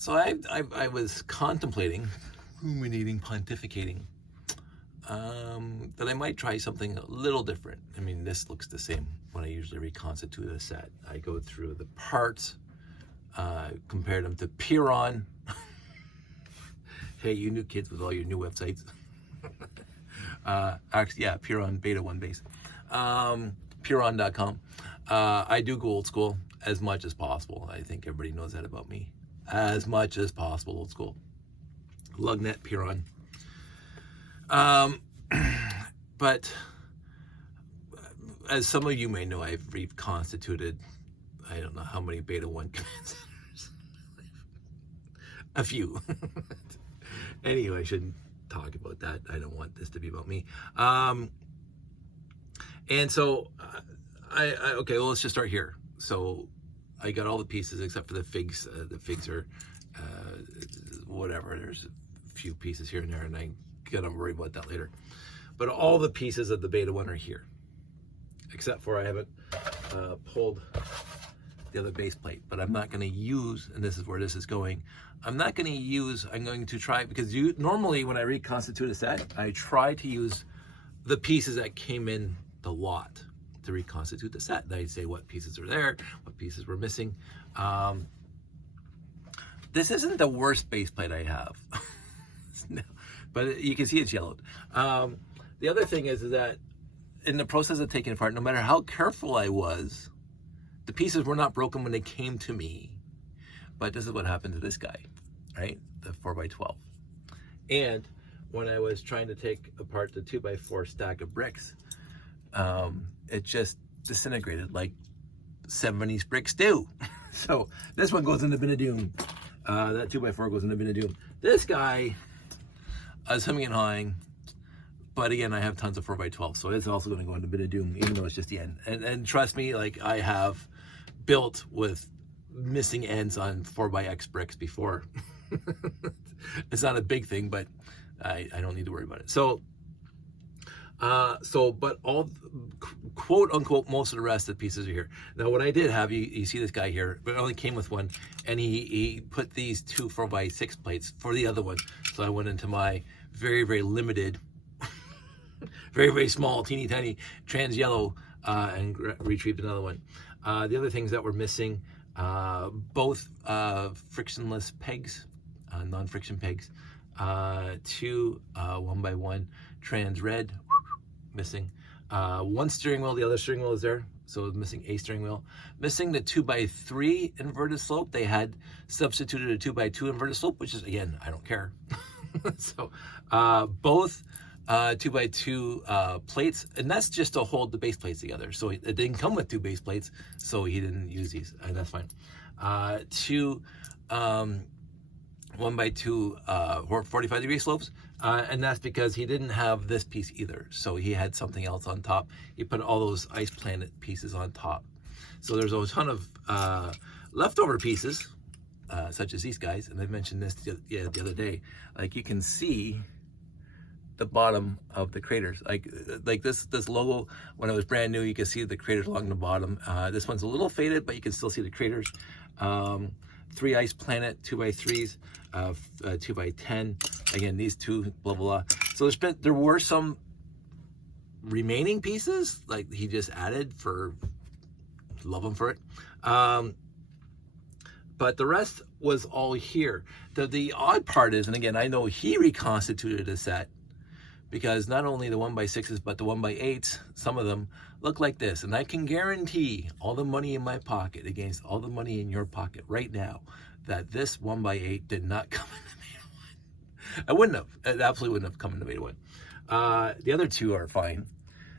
So I was contemplating, ruminating, pontificating, that I might try something a little different. I mean, this looks the same when I usually reconstitute a set. I go through the parts, compare them to Piron. Hey, you new kids with all your new websites. Actually, yeah, Piron Beta 1 base. Piron.com. I do go old school as much as possible. I think everybody knows that about me. As much as possible, old school. Lugnet, Piron. But as some of you may know, I've reconstituted, I don't know how many Beta 1 command centers. A few. Anyway, I shouldn't talk about that. I don't want this to be about me. And so, okay, well, let's just start here. So I got all the pieces except for the figs. The figs are, whatever. There's a few pieces here and there, and I gotta worry about that later. But all the pieces of the Beta 1 are here, except for I haven't pulled the other base plate. But I'm not gonna use, and this is where this is going, I'm going to try, because normally when I reconstitute a set, I try to use the pieces that came in the lot to reconstitute the set. And I say what pieces are there, what pieces were missing. This isn't the worst base plate I have, no, but you can see it's yellowed. The other thing is that in the process of taking it apart, no matter how careful I was, the pieces were not broken when they came to me. But this is what happened to this guy, right? The 4x12. And when I was trying to take apart the 2x4 stack of bricks, it just disintegrated like 70s bricks do. So this one goes in the bin of doom. That 2x4 goes in the bin of doom. This guy, I was humming and hawing, but again, I have tons of 4x12, so it's also going to go in the bin of doom, even though it's just the end. And trust me, like, I have built with missing ends on 4x bricks before. It's not a big thing, but I don't need to worry about it. But all, quote unquote, most of the rest of the pieces are here. Now, what I did have, you see this guy here, but it only came with one, and he put these two 4x6 plates for the other one. So I went into my very, very limited, very, very small, teeny tiny trans yellow, and retrieved another one. The other things that were missing, both frictionless pegs, non-friction pegs, two 1x1 trans red, missing. One steering wheel, the other steering wheel is there, so missing a steering wheel. Missing the 2x3 inverted slope. They had substituted a 2x2 inverted slope, which is, again, I don't care. So both 2x2 plates, and that's just to hold the base plates together. So it didn't come with two base plates, so he didn't use these, and that's fine. Two 1x2 45-degree slopes, and that's because he didn't have this piece either, so he had something else on top. He put all those ice planet pieces on top. So there's a ton of leftover pieces, such as these guys, and I mentioned this the other day. Like, you can see the bottom of the craters, like this logo. When it was brand new, you can see the craters along the bottom. This one's a little faded, but you can still see the craters. 3 ice planet 2x3s, 2x10. Again, these two, blah blah blah. So there were some remaining pieces, like he just added for, love him for it. But the rest was all here. The odd part is, and again, I know he reconstituted a set, because not only the 1x6s, but the 1x8s, some of them look like this. And I can guarantee all the money in my pocket against all the money in your pocket right now that this 1x8 did not come in the Beta 1. I wouldn't have. It absolutely wouldn't have come in the Beta 1. The other two are fine.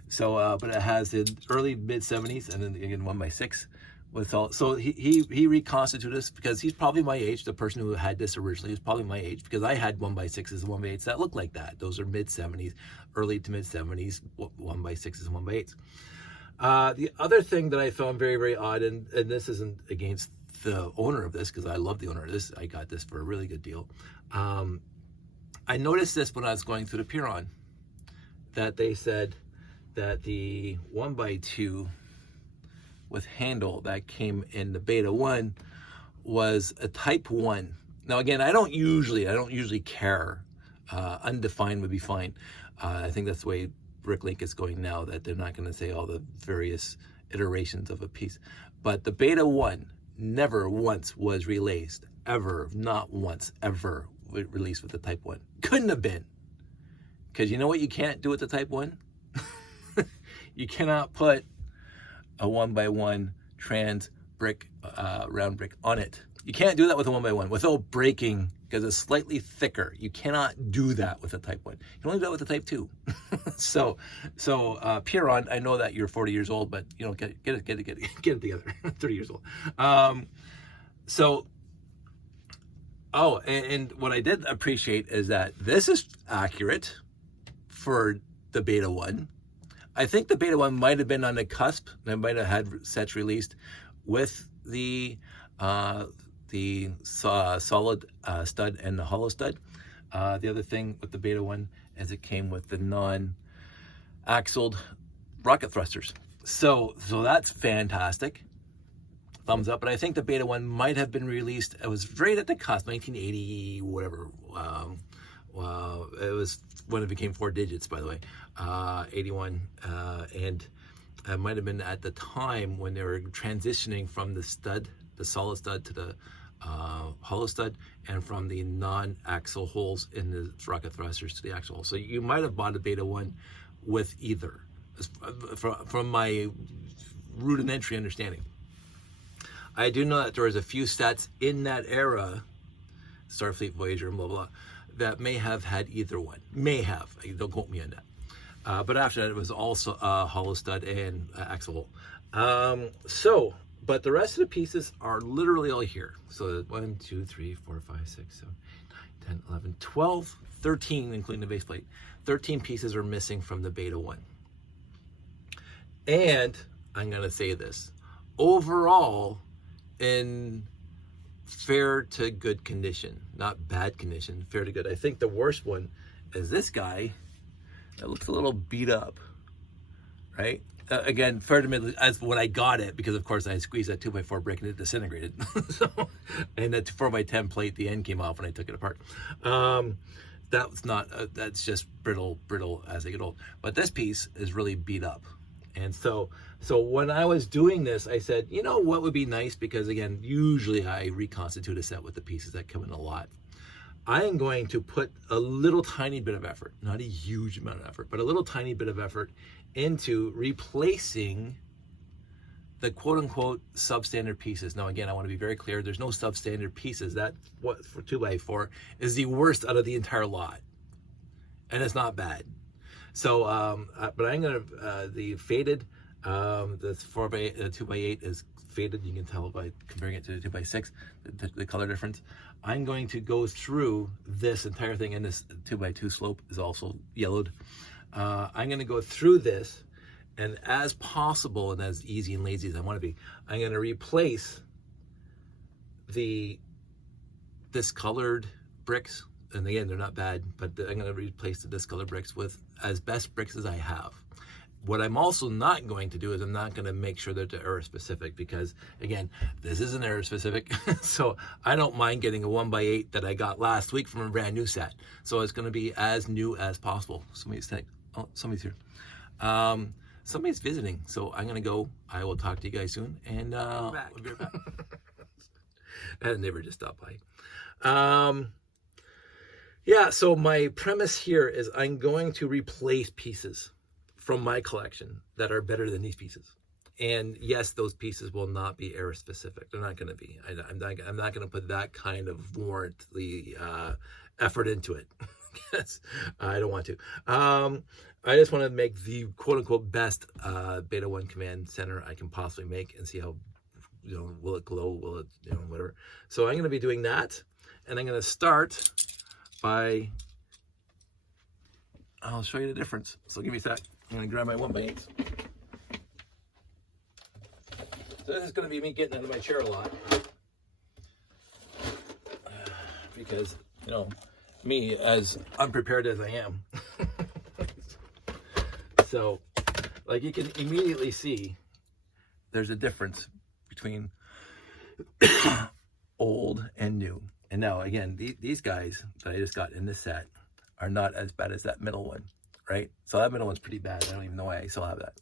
So, but it has the early mid-70s, and then again 1x6 with all. So he reconstituted this because he's probably my age. The person who had this originally is probably my age, because I had 1x6s and 1x8s that look like that. Those are mid-70s, early to mid-70s 1x6s and 1x8s. The other thing that I found very, very odd, and this isn't against the owner of this, because I love the owner of this. I got this for a really good deal. I noticed this when I was going through the Piron, that they said that the 1x2 with handle that came in the Beta 1 was a type 1. Now again, I don't usually care. Undefined would be fine. I think that's the way Bricklink is going now, that they're not going to say all the various iterations of a piece. But the beta 1 never once was released, ever, not once, ever released with the Type 1. Couldn't have been. Because you know what you can't do with the Type 1? You cannot put a 1x1 trans brick, round brick on it. You can't do that with a 1x1 without breaking, because it's slightly thicker. You cannot do that with a Type 1. You can only do that with a Type 2. so Piron, I know that you're 40 years old, but you know, get it together. 30 years old. And what I did appreciate is that this is accurate for the beta 1. I think the beta 1 might have been on the cusp. They might have had sets released with the solid stud and the hollow stud. The other thing with the beta 1 is it came with the non-axled rocket thrusters. So that's fantastic. Thumbs up. But I think the beta 1 might have been released. It was right at the cusp, 1980, whatever. It was when it became 4 digits, by the way, 81, and it might have been at the time when they were transitioning from the stud, the solid stud, to the hollow stud, and from the non-axle holes in the rocket thrusters to the axle holes. So you might have bought a beta 1 with either, from my rudimentary understanding. I do know that there was a few sets in that era, Starfleet, Voyager, and blah, blah, that may have had either one. May have. Don't quote me on that. But after that, it was also hollow stud and axle hole. But the rest of the pieces are literally all here. So 1, 2, 3, 4, 5, 6, 7, 8, 9, 10, 11, 12, 13, including the base plate. 13 pieces are missing from the beta 1. And I'm going to say this. Overall, in fair to good condition, not bad condition, fair to good. I think the worst one is this guy that looks a little beat up, right? Again, fair to mid as when I got it, because of course I squeezed that 2x4 brick and it disintegrated. And that 4x10 plate, the end came off when I took it apart. That's not, that's just brittle as I get old. But this piece is really beat up. And so when I was doing this, I said, you know what would be nice? Because again, usually I reconstitute a set with the pieces that come in a lot. I am going to put a little tiny bit of effort, not a huge amount of effort, but a little tiny bit of effort into replacing the quote unquote substandard pieces. Now again, I want to be very clear, there's no substandard pieces. That, what for 2x4 is the worst out of the entire lot. And it's not bad. So, but I'm going to, the faded, the 2x8 is faded. You can tell by comparing it to the 2x6, the color difference. I'm going to go through this entire thing, and this 2x2 slope is also yellowed. I'm going to go through this, and as possible and as easy and lazy as I want to be, I'm going to replace the discolored bricks. And again, they're not bad, but I'm going to replace the discolored bricks with as best bricks as I have. What I'm also not going to do is I'm not going to make sure that they're error specific, because again, this isn't error specific. So I don't mind getting a 1x8 that I got last week from a brand new set. So it's going to be as new as possible. Somebody's saying, oh, somebody's here. Somebody's visiting. So I'm going to go. I will talk to you guys soon. And we'll be right back. And the neighbor just stopped by. Yeah, so my premise here is I'm going to replace pieces from my collection that are better than these pieces. And yes, those pieces will not be error specific. They're not going to be. I'm not going to put that kind of warranty effort into it. Yes, I don't want to. I just want to make the quote unquote best beta 1 command center I can possibly make and see how, you know, will it glow, will it, you know, whatever. So I'm going to be doing that, and I'm going to start by, I'll show you the difference. So give me a sec. I'm going to grab my 1x8s. So this is going to be me getting out of my chair a lot. Because, you know, me, as unprepared as I am. So, like, you can immediately see there's a difference between old and new. And now, again, these guys that I just got in this set are not as bad as that middle one, right? So that middle one's pretty bad. I don't even know why I still have that.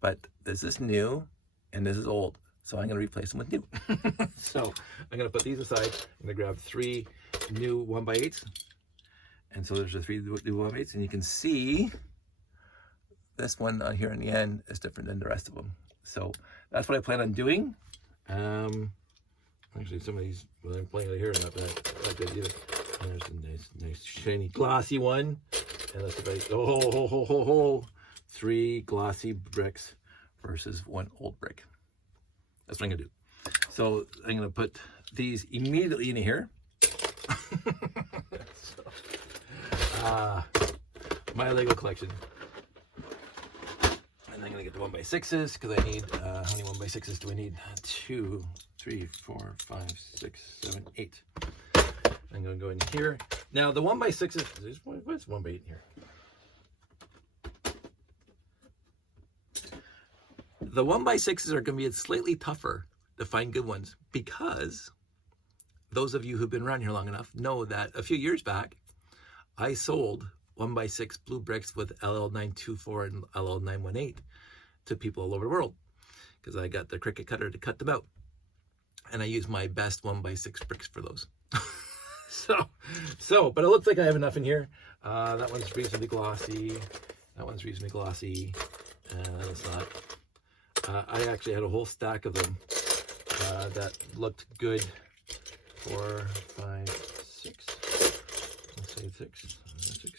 But this is new and this is old. So I'm going to replace them with new. So I'm going to put these aside. I'm going to grab 3 new 1x8s. And so there's the 3 new 1x8s. And you can see this one on here in the end is different than the rest of them. So that's what I plan on doing. Actually, some of these, when I'm playing out here, not that good either. There's a nice shiny glossy one. And that's about 3 glossy bricks versus 1 old brick. That's what I'm gonna do. So I'm gonna put these immediately in here. My Lego collection. And I'm gonna get the 1x6s because I need, how many 1x6s do I need? 2, 3, 4, 5, 6, 7, 8. I'm gonna go in here. Now the 1x6s, what's 1x8 in here? The 1x6s are going to be slightly tougher to find good ones because those of you who've been around here long enough know that a few years back, I sold 1x6 blue bricks with LL924 and LL918 to people all over the world because I got the Cricut cutter to cut them out. And I used my best 1x6 bricks for those. But it looks like I have enough in here. That one's reasonably glossy. That one's reasonably glossy. That one's not. I actually had a whole stack of them that looked good. 4, 5, 6. Let's say 6. 2, 3,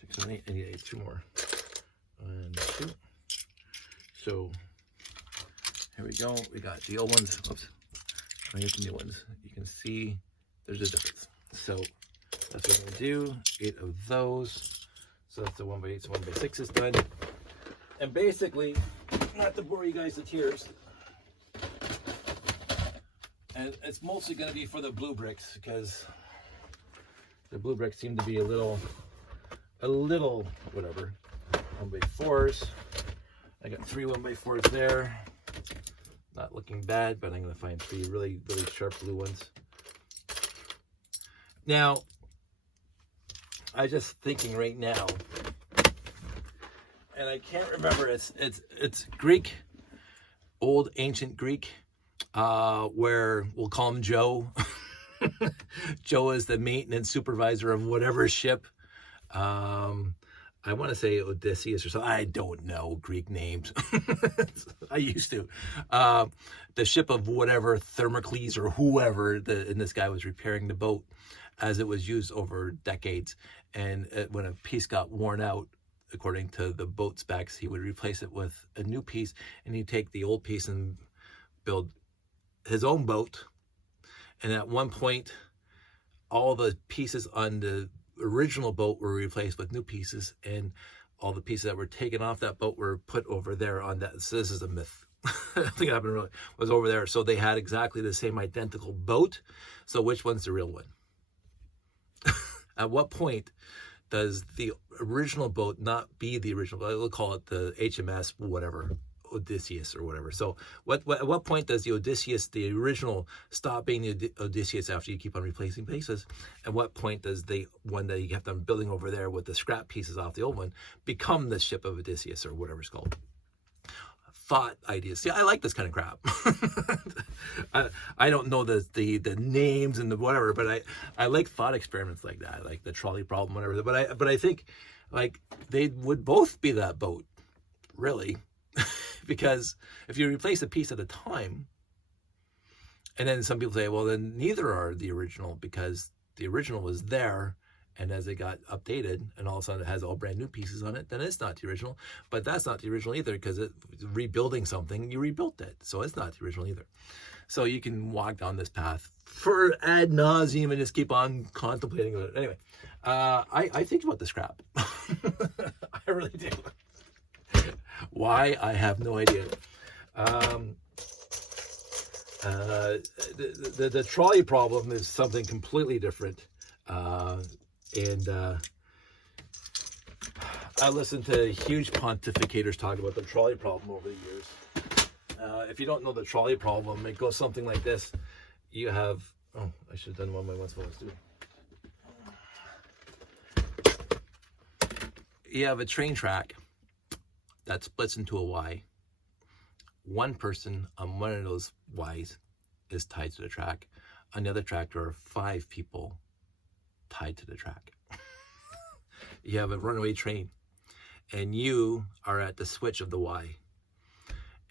6, 7, 8. I need 2 more. 1, 2. So here we go. We got the old ones. Oops. Here's the new ones. You can see there's a difference. So that's what I'm gonna do. 8 of those. So that's the 1x8, 1x6 is done. And basically, not to bore you guys to tears, and it's mostly going to be for the blue bricks because the blue bricks seem to be a little whatever. 1x4s. I got 3 1x4s there. Not looking bad, but I'm going to find 3 really sharp blue ones. Now, I'm just thinking right now. And I can't remember, it's Greek, old ancient Greek, where we'll call him Joe. Joe is the maintenance supervisor of whatever ship. I want to say Odysseus or something. I don't know Greek names. I used to. The ship of whatever, Thermocles or whoever, and this guy was repairing the boat as it was used over decades. And when a piece got worn out, according to the boat specs, he would replace it with a new piece, and he'd take the old piece and build his own boat. And at one point, all the pieces on the original boat were replaced with new pieces, and all the pieces that were taken off that boat were put over there on that. So this is a myth. I think it happened really, was over there. So they had exactly the same identical boat. So which one's the real one? At what point does the original boat not be the original boat? We'll call it the HMS, whatever, Odysseus or whatever. So at what point does the Odysseus, the original, stop being the Odysseus after you keep on replacing pieces? At what point does the one that you kept on building over there with the scrap pieces off the old one become the ship of Odysseus or whatever it's called? Thought ideas. See, I like this kind of crap. I don't know the names and the whatever, but I like thought experiments like that, like the trolley problem, whatever. But I think like they would both be that boat, really, because if you replace a piece at a time, and then some people say, well, then neither are the original because the original was there. And as it got updated and all of a sudden it has all brand new pieces on it, then it's not the original. But that's not the original either because it's rebuilding something, you rebuilt it. So it's not the original either. So you can walk down this path for ad nauseum and just keep on contemplating it. Anyway, I think about this crap. I really do. Why? I have no idea. The trolley problem is something completely different. And I listened to huge pontificators talk about the trolley problem over the years. If you don't know the trolley problem, it goes something like this. You have Oh, I should have done one by one supposed to. You have a train track that splits into a Y. One person on one of those Ys is tied to the track. On the other track, there are 5 people tied to the track. You have a runaway train, and you are at the switch of the Y,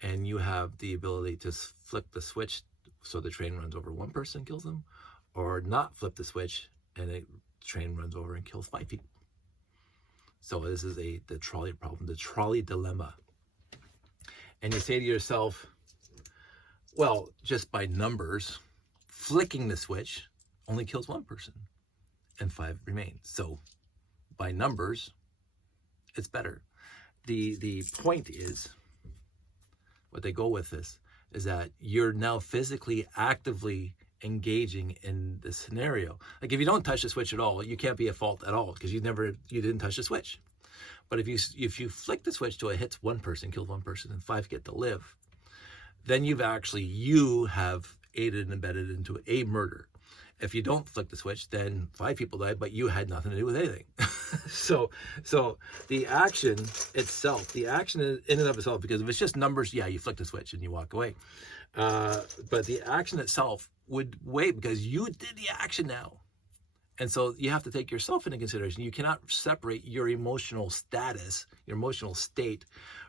and you have the ability to flip the switch so the train runs over one person, kills them, or not flip the switch and the train runs over and kills 5 people. So this is the trolley problem, the trolley dilemma. And you say to yourself, well, just by numbers, flicking the switch only kills 1 person and 5 remain. So by numbers, it's better. The point is, what they go with this is that you're now physically actively engaging in the scenario. Like if you don't touch the switch at all, you can't be at fault at all because you didn't touch the switch. But if you flick the switch till it hits 1 person, kills 1 person, and 5 get to live, then you have aided and abetted into a murder. If you don't flick the switch, then 5 people died, but you had nothing to do with anything. So the action itself, in and of itself, because if it's just numbers, yeah, you flick the switch and you walk away. But the action itself would wait because you did the action now. And so you have to take yourself into consideration. You cannot separate your emotional status, your emotional state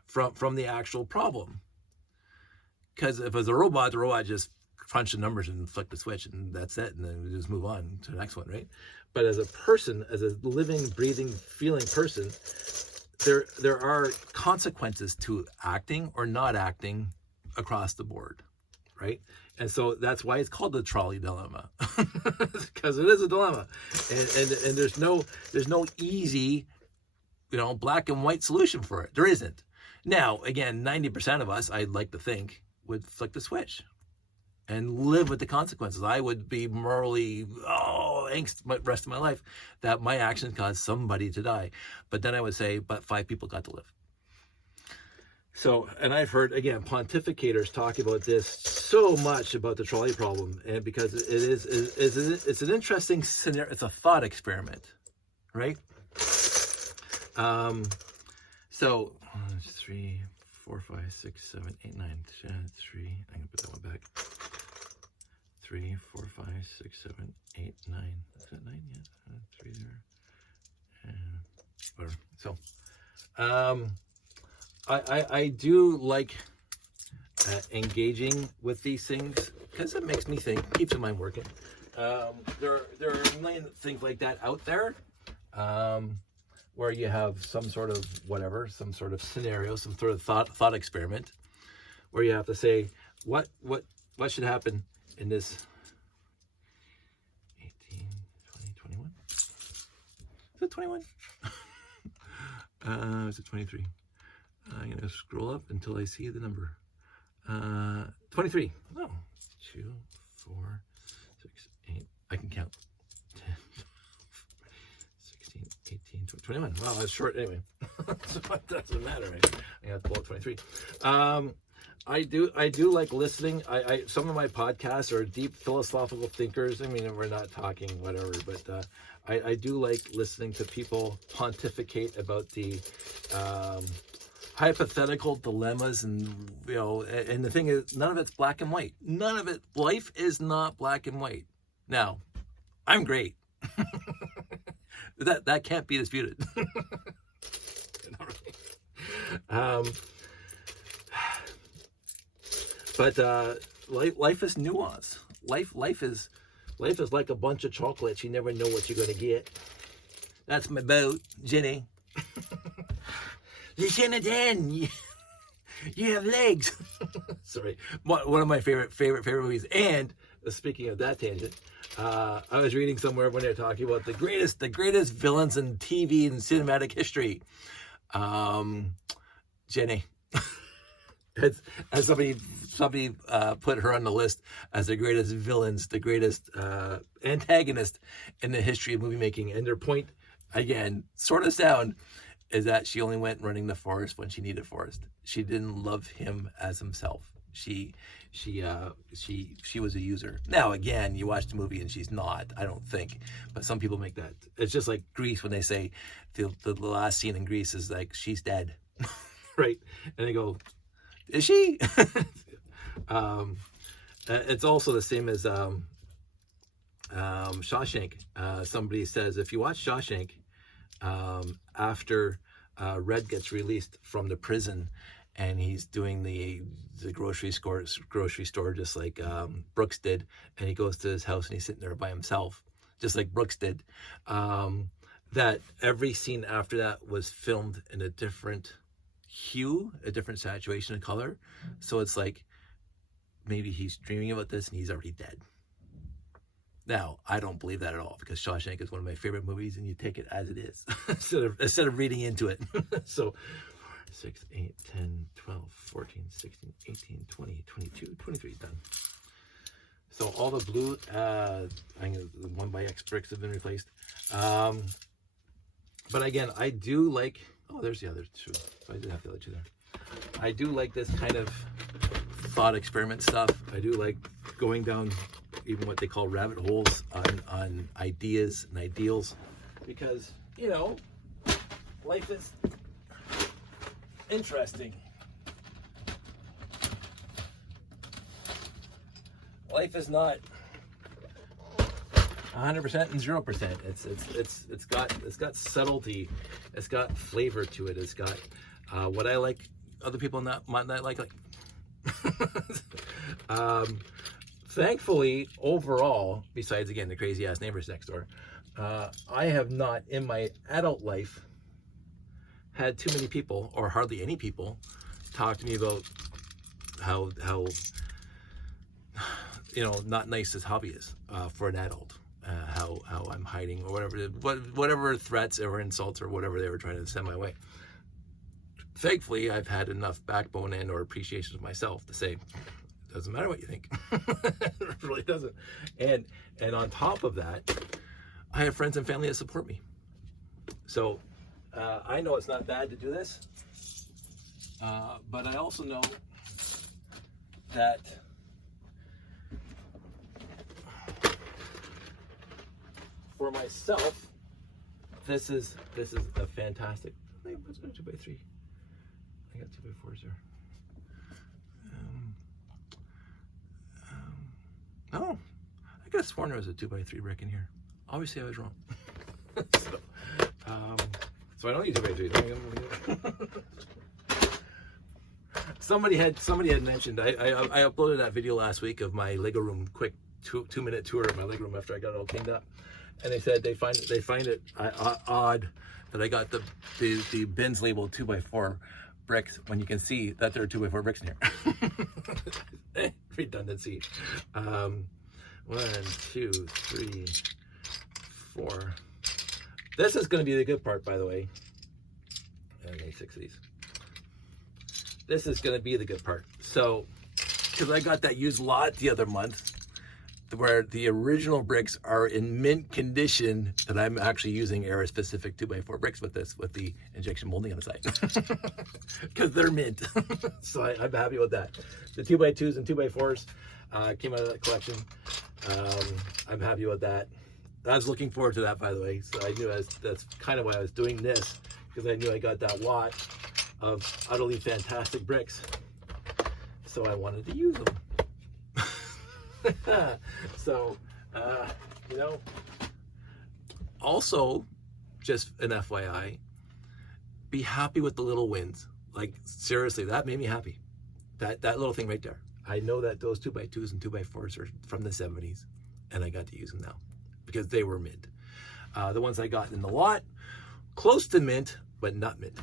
from the actual problem. Because if it's a robot, the robot just punch the numbers and flick the switch and that's it. And then we just move on to the next one, right? But as a person, as a living, breathing, feeling person, there are consequences to acting or not acting across the board, right? And so that's why it's called the trolley dilemma, because it is a dilemma, and there's no easy, black and white solution for it. There isn't. Now, again, 90% of us, I'd like to think, would flick the switch and live with the consequences. I would be morally angst the rest of my life that my actions caused somebody to die. But then I would say, but 5 people got to live. So, and I've heard, again, pontificators talk about this so much about the trolley problem, and because it's an interesting scenario, it's a thought experiment, right? So 3, 4, 5, 6, 7, 8, 9, 10, 3. I'm gonna put that one back. 3, 4, 5, 6, 7, 8, 9. Is that 9? Yeah, 3 there. And whatever. So, I do like engaging with these things because it makes me think, keeps my mind working. There are a million things like that out there, where you have some sort of whatever, some sort of scenario, some sort of thought experiment, where you have to say what should happen in this 18, 20, 21. Is it 21? Is it 23? I'm going to scroll up until I see the number. 23. Oh, 2, 4, 6, 8. I can count. 10, 16, 18, 20, 21. Wow, that's short anyway. So it doesn't matter. Right? I have to pull up 23. I do like listening. Some of my podcasts are deep philosophical thinkers. I mean, we're not talking whatever, but I do like listening to people pontificate about the hypothetical dilemmas, and and the thing is, none of it's black and white. None of it. Life is not black and white. Now, I'm great. that can't be disputed. But life is nuance. Life is like a bunch of chocolates. You never know what you're gonna get. That's my boat, Jenny. Lieutenant Dan, you have legs. Sorry, one of my favorite movies. And speaking of that tangent, I was reading somewhere when they're talking about the greatest villains in TV and cinematic history. Jenny, as somebody put her on the list as the greatest villains, the greatest antagonist in the history of movie making. And their point, again, sort of sound, is that she only went running the forest when she needed forest. She didn't love him as himself. she was a user. Now again, you watch the movie and she's not, I don't think, but some people make that. It's just like Grease when they say the last scene in Grease is like she's dead, right? And they go, is she? It's also the same as Shawshank. Somebody says if you watch Shawshank, after Red gets released from the prison and he's doing the grocery store just like Brooks did, and he goes to his house and he's sitting there by himself just like Brooks did, that every scene after that was filmed in a different hue, a different saturation of color. So it's like maybe he's dreaming about this and he's already dead. Now, I don't believe that at all, because Shawshank is one of my favorite movies, and you take it as it is instead of reading into it. So 6, 8, 10, 12, 14, 16, 18, 20, 22, 23, done. So all the blue, the 1x bricks have been replaced. But again, I do like, oh, there's the other two. So I did have the other two there. I do like this kind of thought experiment stuff. I do like going down even what they call rabbit holes on ideas and ideals, because, you know, life is interesting. Life is not 100% and 0%. It's got subtlety. It's got flavor to it. It's got what I like. Other people might not like. Thankfully, overall, besides again the crazy ass neighbors next door, I have not in my adult life had too many people, or hardly any people, talk to me about how you know, not nice this hobby is for an adult. How I'm hiding, or whatever threats or insults or whatever they were trying to send my way. Thankfully, I've had enough backbone and or appreciation of myself to say, doesn't matter what you think. It really doesn't. And on top of that, I have friends and family that support me. So I know it's not bad to do this, but I also know that for myself, this is a fantastic. Let's go 2x3. I got 2x4s there. Oh, I could have sworn there was a 2x3 brick in here. Obviously, I was wrong. So I don't need 2x3. Somebody had mentioned. I uploaded that video last week of my Lego room, quick 2-minute tour of my Lego room after I got it all cleaned up, and they said they find it odd that I got the bins labeled 2x4 bricks when you can see that there are 2x4 bricks in here. Redundancy. 1, 2, 3, 4. This is going to be the good part, by the way. I made 6 of these. This is going to be the good part. So, because I got that used lot the other month, where the original bricks are in mint condition, that I'm actually using era-specific 2x4 bricks with the injection molding on the side, because they're mint. So I'm happy with that. The 2x2s and 2x4s came out of that collection. I'm happy with that. I was looking forward to that, by the way. So I knew that's kind of why I was doing this, because I knew I got that lot of utterly fantastic bricks. So I wanted to use them. So, you know, also, just an FYI, be happy with the little wins. Like, seriously, that made me happy. That little thing right there. I know that those 2x2s and 2x4s are from the 70s, and I got to use them now because they were mint. The ones I got in the lot, close to mint, but not mint.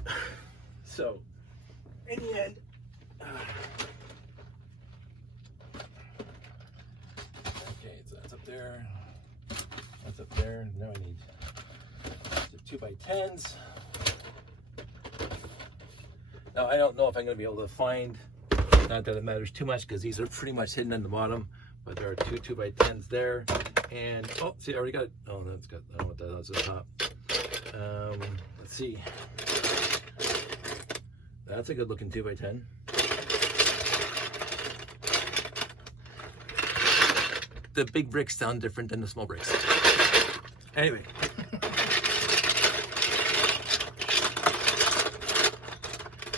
So, in the end, okay, so that's up there. That's up there. Now I need the 2x10s. Now, I don't know if I'm going to be able to find, not that it matters too much because these are pretty much hidden in the bottom, but there are two 2x10s there. And, oh, see, I already got it. Oh, that's got, I don't know what that is at the top. Let's see. That's a good looking 2x10. the big bricks sound different than the small bricks. Anyway.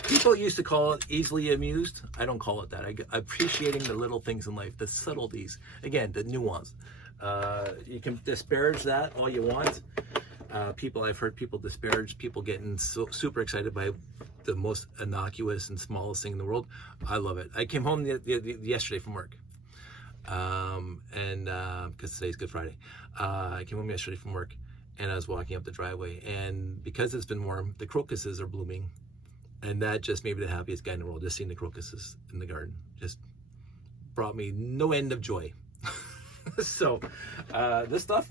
People used to call it easily amused. I don't call it that. Appreciating the little things in life, the subtleties. Again, the nuance. You can disparage that all you want. I've heard people disparage people getting super excited by the most innocuous and smallest thing in the world. I love it. I came home yesterday from work. Because today's Good Friday. I came home yesterday from work and I was walking up the driveway, and because it's been warm, the crocuses are blooming. And that just made me the happiest guy in the world. Just seeing the crocuses in the garden just brought me no end of joy. So, this stuff,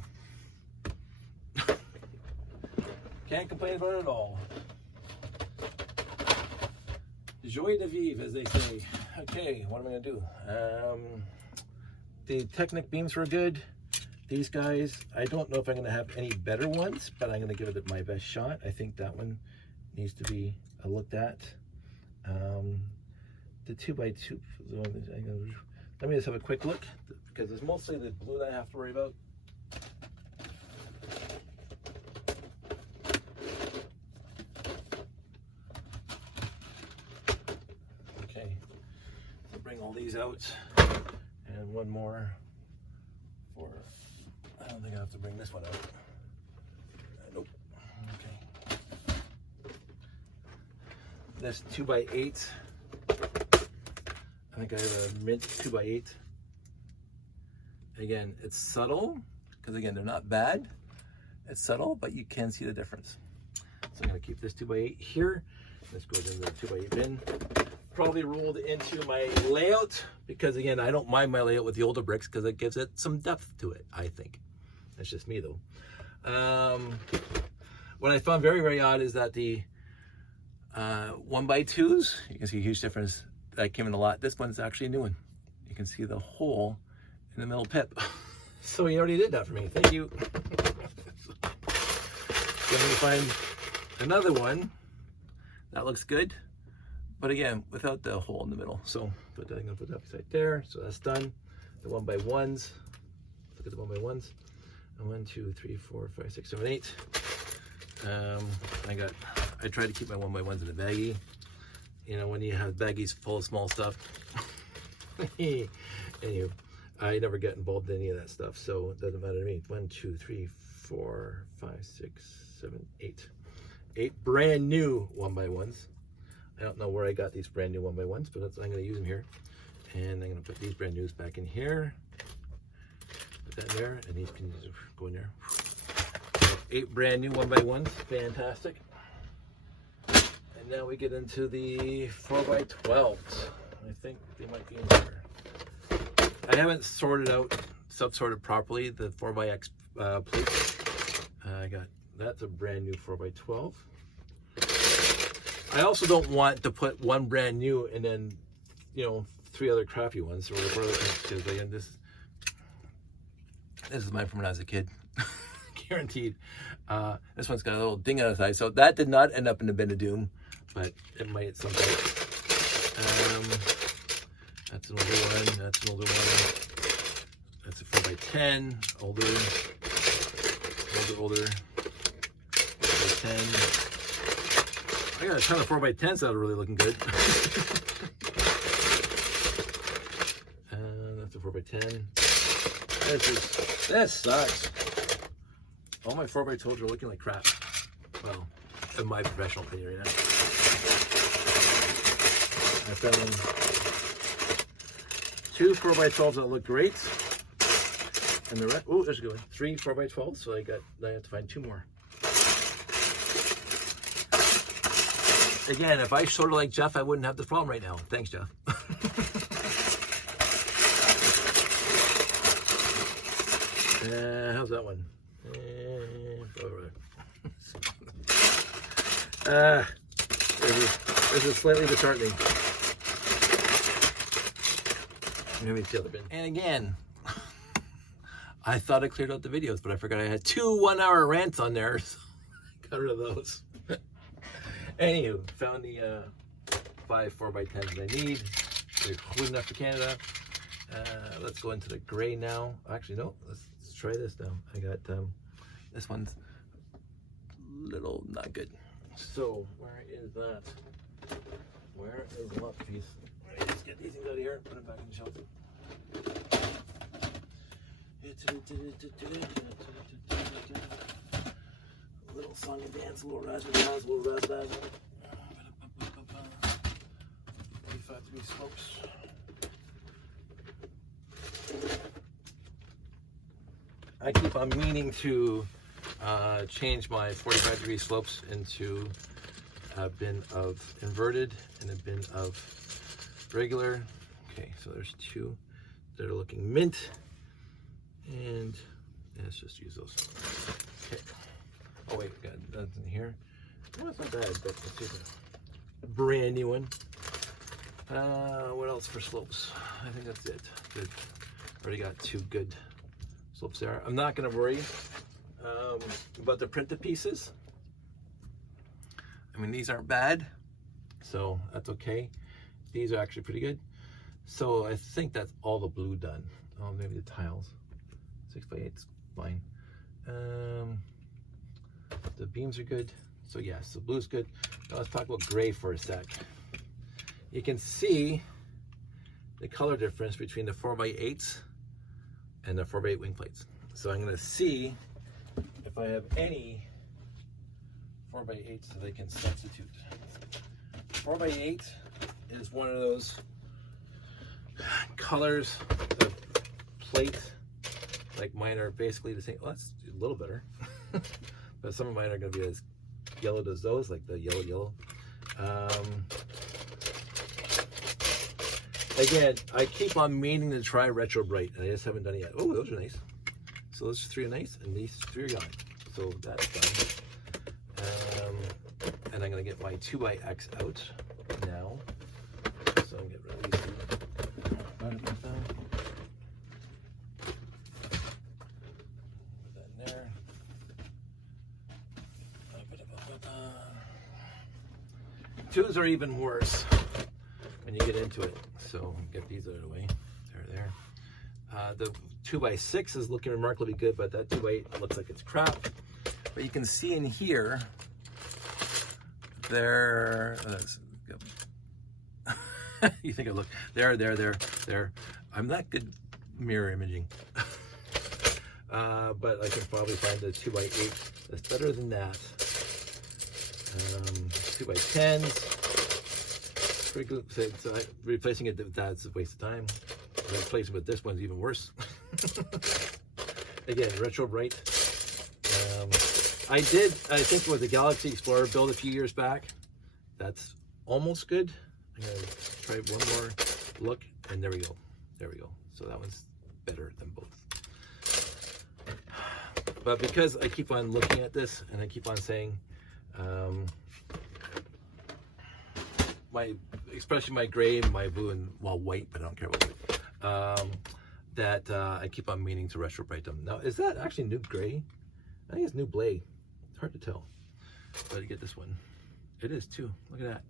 can't complain about it at all. Joie de vivre, as they say. Okay, what am I gonna do? The Technic beams were good. These guys, I don't know if I'm gonna have any better ones, but I'm gonna give it my best shot. I think that one needs to be looked at. The 2x2, let me just have a quick look, because it's mostly the blue that I have to worry about. Okay, so bring all these out, and one more for, I don't think I have to bring this one out. Nope. Okay. This 2x8. I think I have a mint 2x8. Again, it's subtle, because again, they're not bad. It's subtle, but you can see the difference. So I'm gonna keep this 2x8 here. This goes in the 2x8 bin. Probably rolled into my layout, because again, I don't mind my layout with the older bricks because it gives it some depth to it, I think. That's just me though. What I found very, very odd is that the 1x2s, you can see a huge difference. That came in a lot. This one's actually a new one. You can see the hole in the middle pip. So he already did that for me. Thank you. So I'm gonna find another one that looks good, but again, without the hole in the middle. So I'm gonna put that beside there. So that's done. The 1x1s. Look at the 1x1s. 1, 2, 3, 4, 5, 6, 7, 8. I tried to keep my 1x1s in a baggie. You know, when you have baggies full of small stuff. Anyway, I never get involved in any of that stuff, so it doesn't matter to me. 1, 2, 3, 4, 5, 6, 7, 8. 8 brand new 1x1s. I don't know where I got these brand new 1x1s, but I'm going to use them here. And I'm going to put these brand news back in here. Put that in there, and these can go in there. So 8 brand new 1x1s. Fantastic. And now we get into the 4x12s. I think they might be in there. I haven't sub-sorted properly the 4x plates. That's a brand new 4x12. I also don't want to put one brand new and then, 3 other crappy ones, or because again, this is mine from when I was a kid. Guaranteed. This one's got a little ding on the side, so that did not end up in the bin of doom, but it might at some point. That's an older one. That's an older one. That's a 4x10. Older. 4x10. I got a ton of 4x10s that are really looking good. That's a 4x10. This sucks. All my 4x12s are looking like crap. Well, in my professional opinion right now. I found 2 4x12s that look great. And the rest, oh, there's a good one. 3 4x12s, so I have to find 2 more. Again, if I sorted like Jeff, I wouldn't have this problem right now. Thanks, Jeff. How's that one? This is slightly disheartening. Maybe it's the other bin. And again, I thought I cleared out the videos, but I forgot I had 2 1-hour rants on there, so I got rid of those. Anywho, found the 5 4x10s that I need. They're good enough for Canada. Let's go into the gray now. Actually, no, let's try this now. I got this one's little not good. So where is that? Where is the left piece? Let's get these things out of here. Put them back in the shelf. A little song and dance, a little razzle, a little razzle. 45-degree slopes. I keep on meaning to change my 45-degree slopes into a bin of inverted and a bin of regular. Okay, so there's two that are looking mint, and let's just use those. Okay. Oh wait, got that's in here. Well, it's not bad, but let's use a brand new one. What else for slopes? I think that's it. Good. Already got two good slopes there. I'm not going to worry about the printed pieces. I mean, these aren't bad, so that's okay. These are actually pretty good. So I think that's all the blue done. Oh, maybe the tiles. 6x8 is fine. The beams are good. So yes, the blue's good. Now let's talk about gray for a sec. You can see the color difference between the 4x8s and the 4x8 wing plates. So I'm going to see if I have any 4x8s that I can substitute. 4x8 is one of those colors of plate, like mine are basically the same. Well, that's a little better, but some of mine are going to be as yellowed as those, like the yellow. Again, I keep on meaning to try Retro Bright, and I just haven't done it yet. Oh, those are nice. So those three are nice, and these three are gone. So that's done. And I'm going to get my 2x out now. So I'm going to get rid of these two. Put that in there. Twos are even worse when you get into it. So get these out of the way. There. The 2x6 is looking remarkably good, but that 2x8 looks like it's crap. But you can see in here, there. You think I look there. I'm not good mirror imaging, but I can probably find the 2x8 that's better than that. 2x10s. Replacing it, that's a waste of time. Replacing it with this one's even worse. Again, Retro Bright. I think it was a Galaxy Explorer build a few years back. That's almost good. I'm gonna try one more look, and there we go. So that one's better than both. But because I keep on looking at this and I keep on saying, especially my gray, my blue, and white, but I don't care about white. That I keep on meaning to Retro Bright them. Now, is that actually new gray? I think it's new blade. It's hard to tell. But you get this one. It is too. Look at that.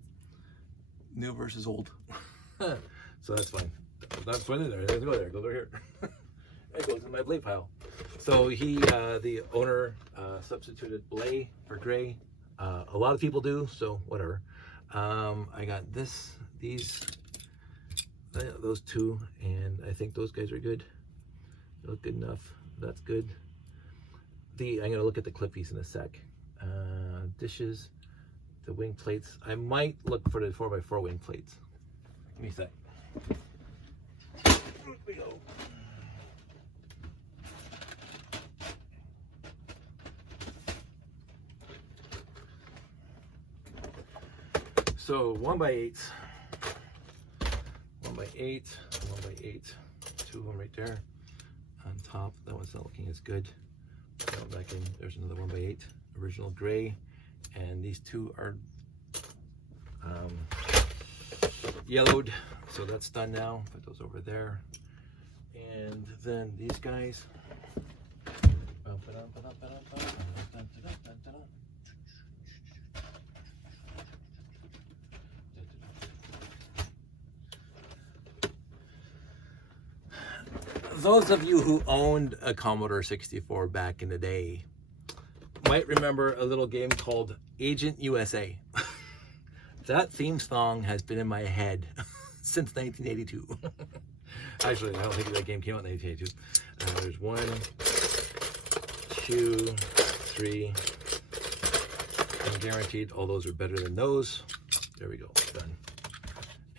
New versus old. So that's fine. That's fine in there. Let's go there. Go over here. It goes in my blade pile. So the owner, substituted blade for gray. A lot of people do. So whatever. I got those two, and I think those guys are good. They look good enough. That's good. I'm gonna look at the clip piece in a sec. Dishes, the wing plates. I might look for the 4x4 wing plates. Give me a sec. Here we go. So 1x8, 1x8, two of them right there on top. That one's not looking as good. Go back in. There's another 1x8, original gray, and these two are yellowed. So that's done now. Put those over there, and then these guys. Those of you who owned a Commodore 64 back in the day might remember a little game called Agent USA. That theme song has been in my head since 1982. Actually, I don't think that game came out in 1982. There's 1, 2, 3. I'm guaranteed all those are better than those. There we go, done.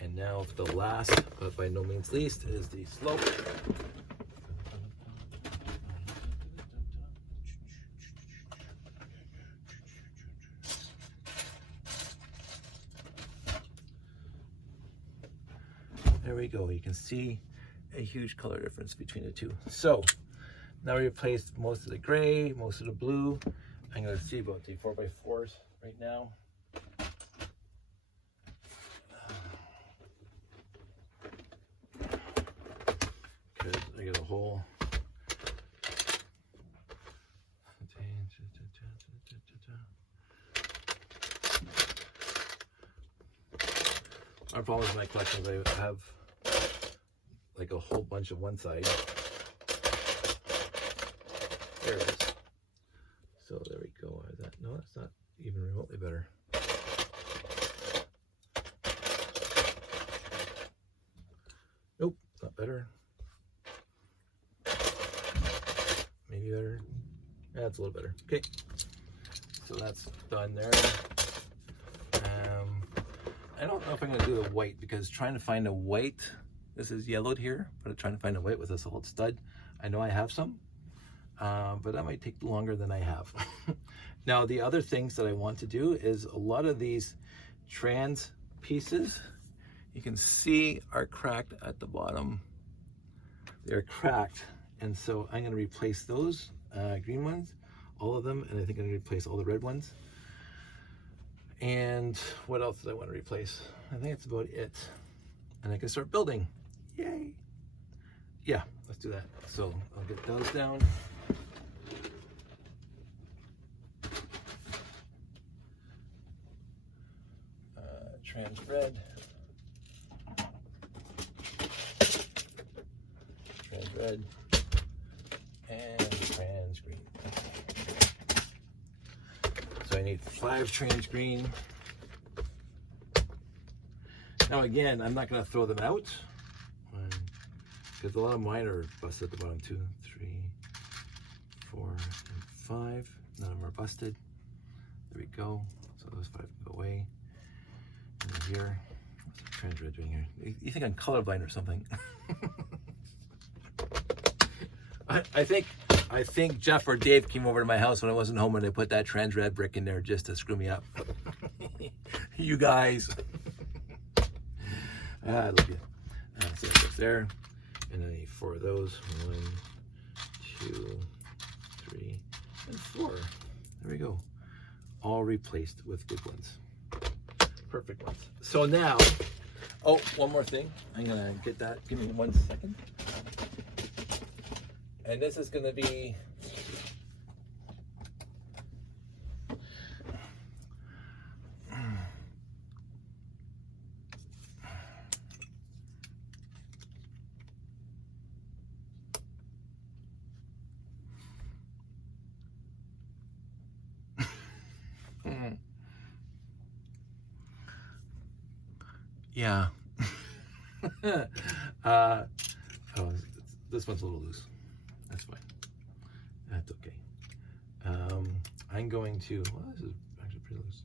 And now the last, but by no means least, is the slope. There we go. You can see a huge color difference between the two. So now we replaced most of the gray, most of the blue. I'm going to see about the 4x4s right now. Because I got a hole. Our problem with my collections, I have like a whole bunch of one side. There it is. So there we go. Is that, no, that's not even remotely better. Nope, not better. Maybe better. That's a little better. Okay, so that's done there. I don't know if I'm going to do the white, because trying to find a white, this is yellowed here, but trying to find a white with a solid stud. I know I have some, but that might take longer than I have. Now, the other things that I want to do is a lot of these trans pieces, you can see are cracked at the bottom. They're cracked, and so I'm going to replace those green ones, all of them, and I think I'm going to replace all the red ones. And what else do I want to replace? I think that's about it. And I can start building. Yay! Yeah, let's do that. So I'll get those down. Trans red. Trans red. And trans green. So I need 5 trans green. Now again, I'm not going to throw them out, because a lot of mine are busted at the bottom. 2, 3, 4, and 5. None of them are busted. There we go. So those 5 can go away. And then here, what's the trans red doing here? You think I'm colorblind or something? I think Jeff or Dave came over to my house when I wasn't home and they put that trans red brick in there just to screw me up. You guys. I love you. So it goes there. And I need 4 of those. 1, 2, 3, and 4. There we go. All replaced with good ones. Perfect ones. So now, oh, one more thing. I'm going to get that. Give me 1 second. And this is going to be yeah. Oh, this one's a little loose. That's fine. That's okay. I'm going to, well, this is actually pretty loose.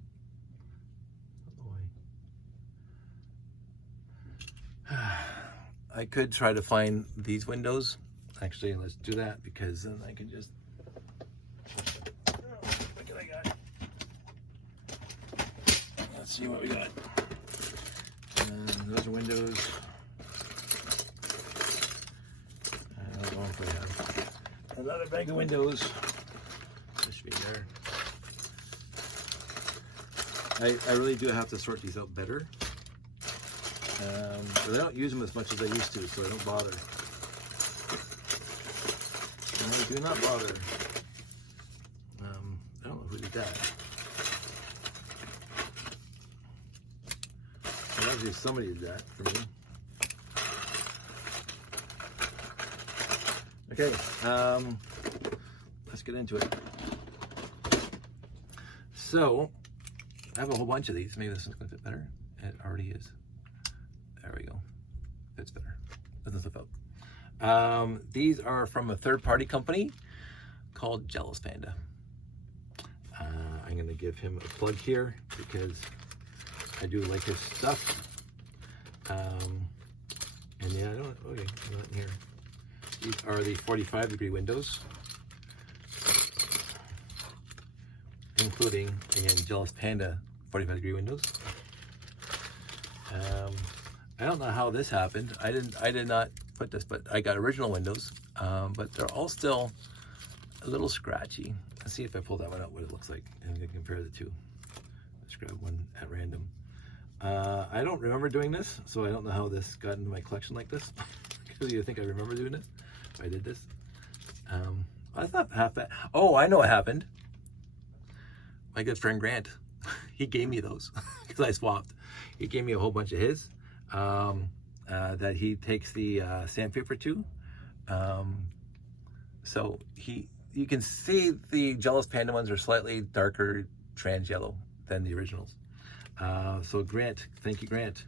I could try to find these windows. Actually, let's do that, because then I can just, look what I got. Let's see what we got. Those are windows. I don't know if I have another bag of windows. This should be there. I really do have to sort these out better. But I don't use them as much as I used to, so I don't bother. I do not bother. I don't know who did that. Well, actually, somebody did that for me. Okay, let's get into it. So, I have a whole bunch of these. Maybe this one's going to fit better. It already is. There we go. Fits better. Doesn't slip out. These are from a third-party company called Jealous Panda. I'm going to give him a plug here because I do like his stuff. And yeah, I don't, okay, not in here. These are the 45-degree windows, including, again, Jealous Panda 45-degree windows. I don't know how this happened. I did not put this, but I got original windows, but they're all still a little scratchy. Let's see if I pull that one out, what it looks like, and we can compare the two. Let's grab one at random. I don't remember doing this, so I don't know how this got into my collection like this. Because you think I remember doing it? If I did this. That's not half bad. Oh, I know what happened. My good friend Grant, he gave me those because I swapped. He gave me a whole bunch of his that he takes the sandpaper to. So you can see the Jealous Panda ones are slightly darker trans yellow than the originals. So Grant, thank you Grant.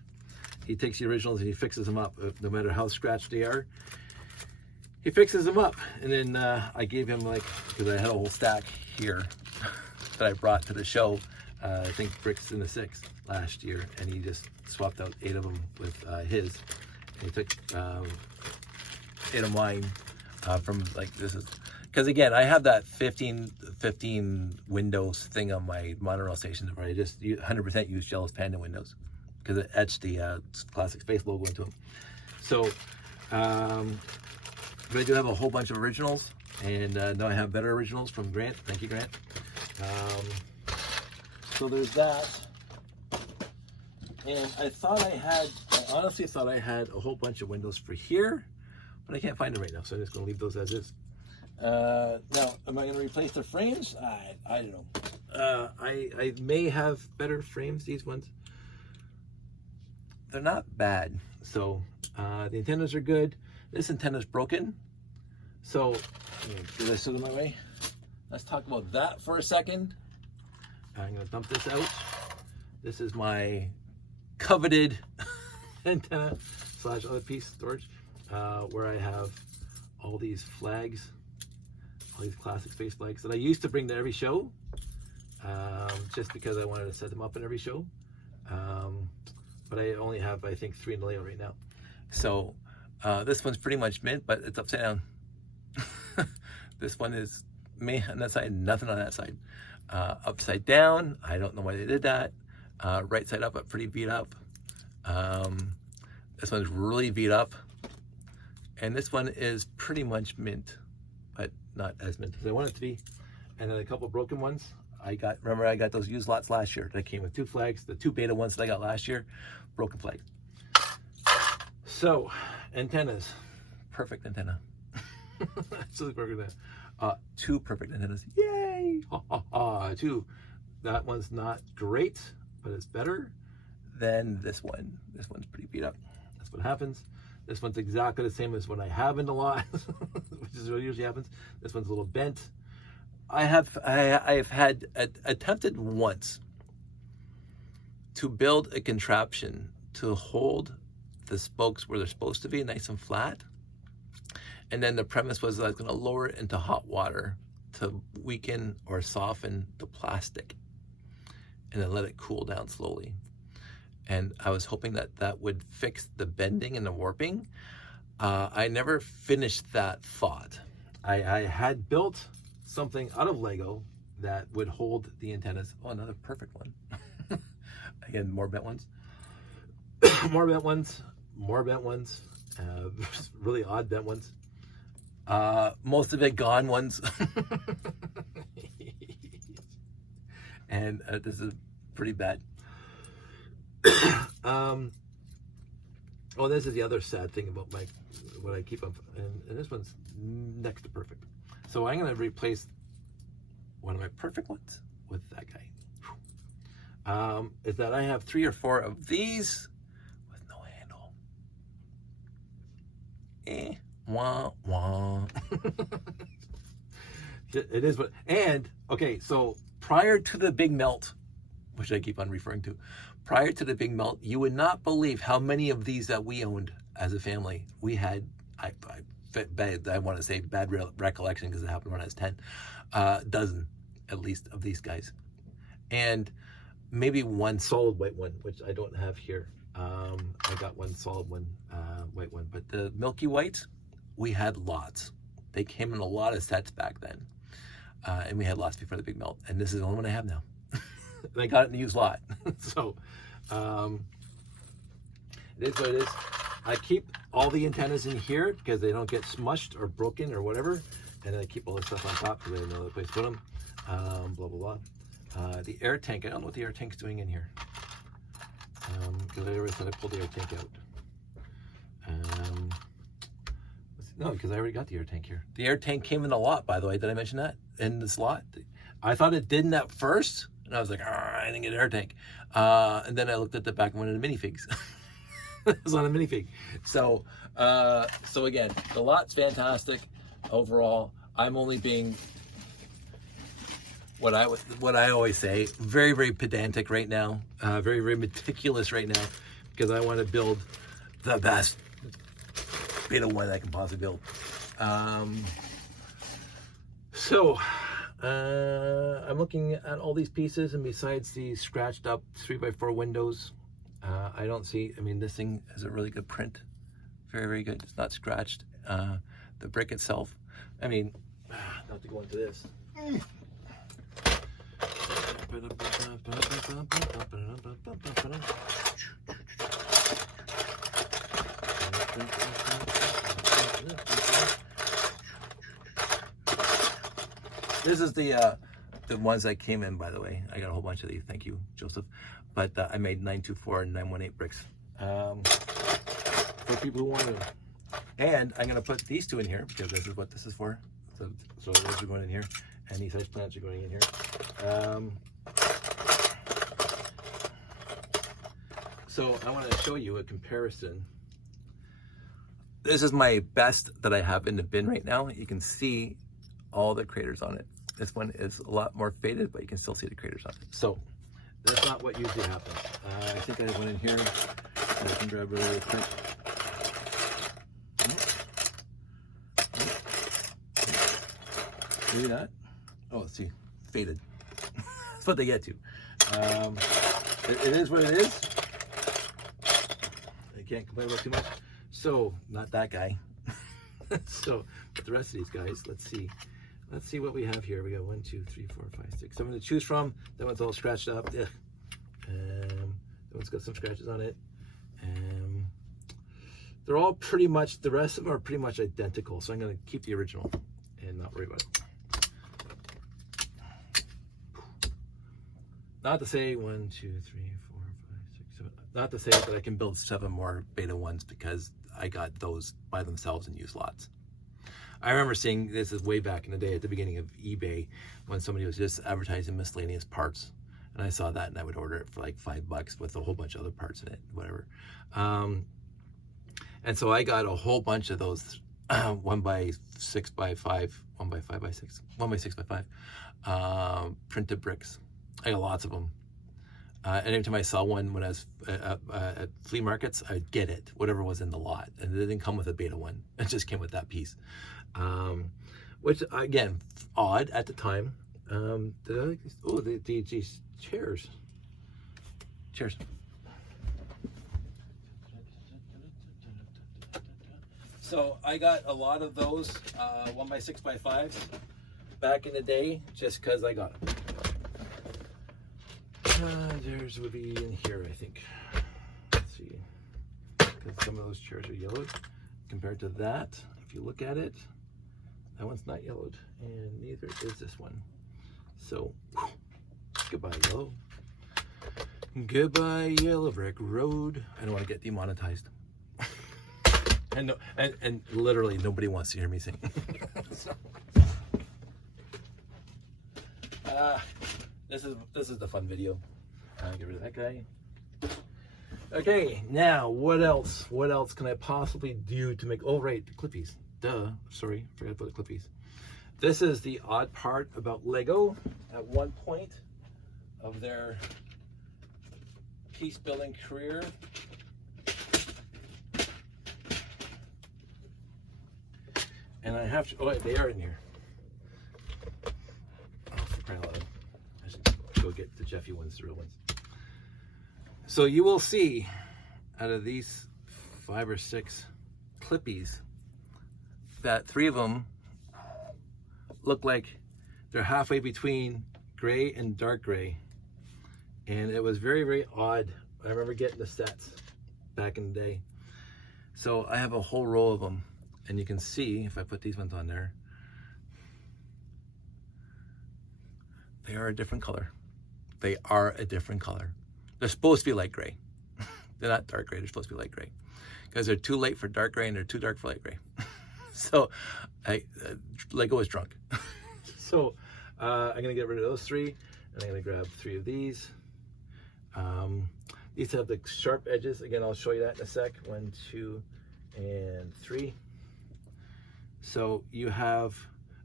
He takes the originals and he fixes them up, no matter how scratched they are. He fixes them up, and then I gave him, like, because I had a whole stack here that I brought to the show. I think Bricks in the 6 last year, and he just swapped out 8 of them with his. And he took 8 of mine from, like, this is, because again, I have that 15 windows thing on my monorail station where I just 100% use Jealous Panda windows because it etched the Classic Space logo into them. So, but I do have a whole bunch of originals, and now I have better originals from Grant. Thank you, Grant. So there's that. And I honestly thought I had a whole bunch of windows for here, but I can't find them right now, so I'm just going to leave those as is. Now, am I going to replace the frames? I don't know. I may have better frames. These ones, they're not bad. So the antennas are good. This antenna's broken. So get this out of my way. Let's talk about that for a second. I'm going to dump this out. This is my coveted antenna / other piece storage, where I have all these flags, all these Classic Space flags that I used to bring to every show, just because I wanted to set them up in every show. But I only have, I think, 3 in the layout right now. So this one's pretty much mint, but it's upside down. This one is me on that side, nothing on that side. Upside down, I don't know why they did that. Right side up, pretty beat up. This one's really beat up. And this one is pretty much mint, but not as mint as I want it to be. And then a couple broken ones. Remember I got those used lots last year that came with 2 flags, the 2 beta ones that I got last year, broken flags. So, antennas, perfect antenna. Absolutely perfect antenna. 2 perfect antennas, yay! Ha, ha, ha. 2. That one's not great, but it's better than this one. This one's pretty beat up. That's what happens. This one's exactly the same as what I have in the lot, which is what usually happens. This one's a little bent. I have had attempted once to build a contraption to hold the spokes where they're supposed to be, nice and flat. And then the premise was that I was going to lower it into hot water to weaken or soften the plastic, and then let it cool down slowly. And I was hoping that that would fix the bending and the warping. I never finished that thought. I had built something out of Lego that would hold the antennas. Oh, another perfect one. Again, more bent ones. More bent ones. More bent ones. Really odd bent ones. Most of it gone ones. And this is pretty bad. Oh, this is the other sad thing about what I keep up, and this one's next to perfect. So I'm going to replace one of my perfect ones with that guy. Is that I have 3 or 4 of these with no handle. Wah, wah. It is what, and okay, so prior to the big melt, which I keep on referring to, prior to the big melt, you would not believe how many of these that we owned as a family. We had, I want to say bad recollection because it happened when I was 10, dozen at least of these guys. And maybe one solid white one, which I don't have here. I got one solid one, white one, but the milky whites, we had lots. They came in a lot of sets back then. And we had lots before the big melt. And this is the only one I have now. And I got it in the used lot. So, it is what it is. I keep all the antennas in here because they don't get smushed or broken or whatever. And then I keep all this stuff on top because I didn't know the place to put them. Blah, blah, blah. The air tank, I don't know what the air tank's doing in here. Because I already said I pulled the air tank out. No, because I already got the air tank here. The air tank came in the lot, by the way. Did I mention that? In this lot? I thought it didn't at first. And I was like, I didn't get an air tank. And then I looked at the back of one of the minifigs. It was on a minifig. So again, the lot's fantastic overall. I'm only being, what I always say, very, very pedantic right now. Very, very meticulous right now. Because I want to build the best beta one I can possibly build. I'm looking at all these pieces, and besides these scratched up 3x4 windows, I don't see, I mean, this thing has a really good print. Very, very good. It's not scratched. The brick itself, I mean, not to go into this. This is the ones that came in, by the way. I got a whole bunch of these. Thank you, Joseph. But I made 924 and 918 bricks for people who want them. And I'm going to put these two in here because this is what this is for. So those are going in here, and these ice plants are going in here. So I want to show you a comparison. This is my best that I have in the bin right now. You can see all the craters on it. This one is a lot more faded, but you can still see the craters on it. So that's not what usually happens. I think I have one in here. So I can grab it really quick. Maybe not. Oh, let's see. Faded. That's what they get to. It is what it is. I can't complain about too much. So, not that guy. So, the rest of these guys, let's see. Let's see what we have here. We got 1, 2, 3, 4, 5, 6, 7 to choose from. That one's all scratched up. That one's got some scratches on it. They're all pretty much, the rest of them are pretty much identical. So I'm going to keep the original and not worry about it. Not to say 1, 2, 3, 4, 5, 6, 7. Not to say that I can build 7 more beta ones because I got those by themselves in used lots. I remember seeing, this is way back in the day at the beginning of eBay, when somebody was just advertising miscellaneous parts. And I saw that and I would order it for like $5 with a whole bunch of other parts in it, whatever. And so I got a whole bunch of those 1x6x5, 1x5x6, 1x6x5 printed bricks. I got lots of them. And every time I saw one when I was at flea markets, I'd get it, whatever was in the lot. And it didn't come with a beta one. It just came with that piece. Which, again, odd at the time. Did I like these? Oh, these chairs. Chairs. So I got a lot of those 1x6x5s back in the day just because I got them. Theirs would be in here, I think. Let's see. Because some of those chairs are yellowed compared to that. If you look at it, that one's not yellowed, and neither is this one. So, goodbye, yellow. Goodbye, Yellow Brick Road. I don't want to get demonetized. And literally nobody wants to hear me sing. So, this is the fun video. Get rid of that guy. Okay, now what else? What else can I possibly do to make? Oh, right, the clippies. sorry, forgot about the clippies. This is the odd part about Lego. At one point of their piece building career, and I have to, oh, they are in here. Oh, for crying out loud. I should go get the Jeffy ones, the real ones. So you will see out of these 5 or 6 clippies that 3 of them look like they're halfway between gray and dark gray. And it was very, very odd. I remember getting the sets back in the day. So I have a whole row of them. And you can see, if I put these ones on there, they are a different color. They are a different color. They're supposed to be light gray. They're not dark gray, they're supposed to be light gray. Because they're too light for dark gray and they're too dark for light gray. So, Lego is drunk. So, I'm gonna get rid of those 3, and I'm gonna grab 3 of these. These have the sharp edges. Again, I'll show you that in a sec. 1, 2, and 3. So you have,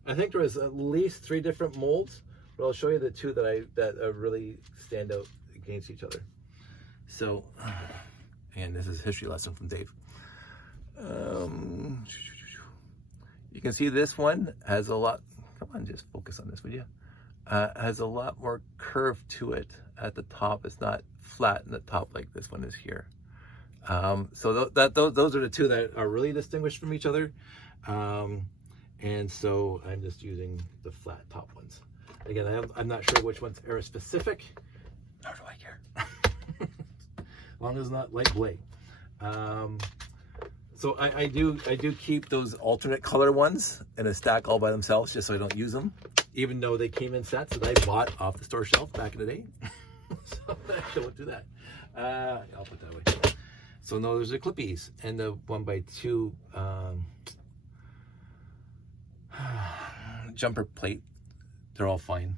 I think there was at least 3 different molds, but I'll show you the 2 that really stand out against each other. So, and this is a history lesson from Dave. You can see this one has a lot, come on, just focus on this, would you? Has a lot more curve to it at the top. It's not flat in the top like this one is here. So those are the 2 that are really distinguished from each other. And so I'm just using the flat top ones. Again, I'm not sure which one's era specific. Nor do I care. As long as it's not light gray. So I do keep those alternate color ones in a stack all by themselves, just so I don't use them, even though they came in sets that I bought off the store shelf back in the day. So actually I won't do that. I'll put that away. So no, there's the clippies and the 1x2 jumper plate. They're all fine.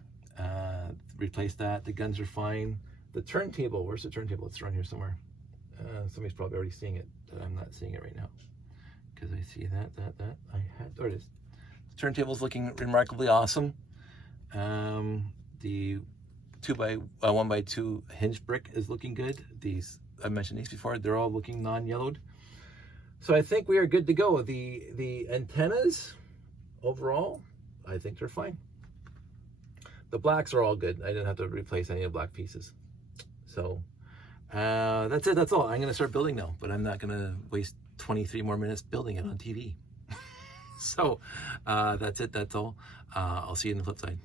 Replace that. The guns are fine. The turntable, where's the turntable? It's around here somewhere. Somebody's probably already seeing it, but I'm not seeing it right now because I see that I had. There it is. The turntable's looking remarkably awesome. The 1x2 hinge brick is looking good. These, I mentioned these before, they're all looking non-yellowed. So I think we are good to go. The antennas overall, I think they're fine. The blacks are all good. I didn't have to replace any of the black pieces. So that's it, that's all. I'm gonna start building now, but I'm not gonna waste 23 more minutes building it on TV. So that's it, that's all. I'll see you in the flip side.